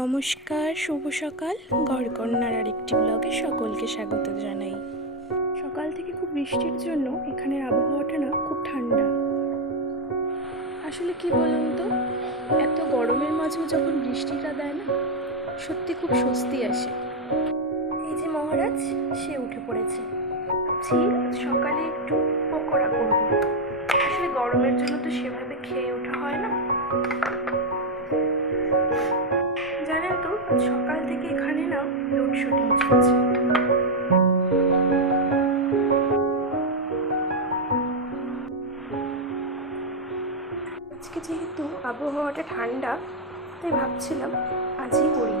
নমস্কার, শুভ সকাল। ঘরকন্যার আরেকটি ব্লগে সকলকে স্বাগত জানাই। সকাল থেকে খুব বৃষ্টির জন্য এখানের আবহাওয়াটা না খুব ঠান্ডা। আসলে কি বলুন তো, এত গরমের মাঝেও যখন বৃষ্টিটা দেয় না, সত্যি খুব স্বস্তি আসে। এই যে মহারাজ, সে উঠে পড়েছে। সকালে একটু পকোড়া করব। আসলে গরমের জন্য তো সেভাবে খেয়ে ওঠা হয় না। জানেন তো, সকাল থেকে এখানে না লোডশেডিং চলছে। আজকে যেহেতু আবহাওয়াটা ঠান্ডা, তাই ভাবছিলাম আজই করি